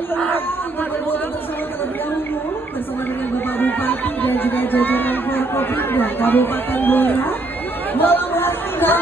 berfoto bersama terlebih dahulu bersama dengan Bapak Bupati dan juga jajaran Forkopimda Kabupaten Blora. Malam hari dan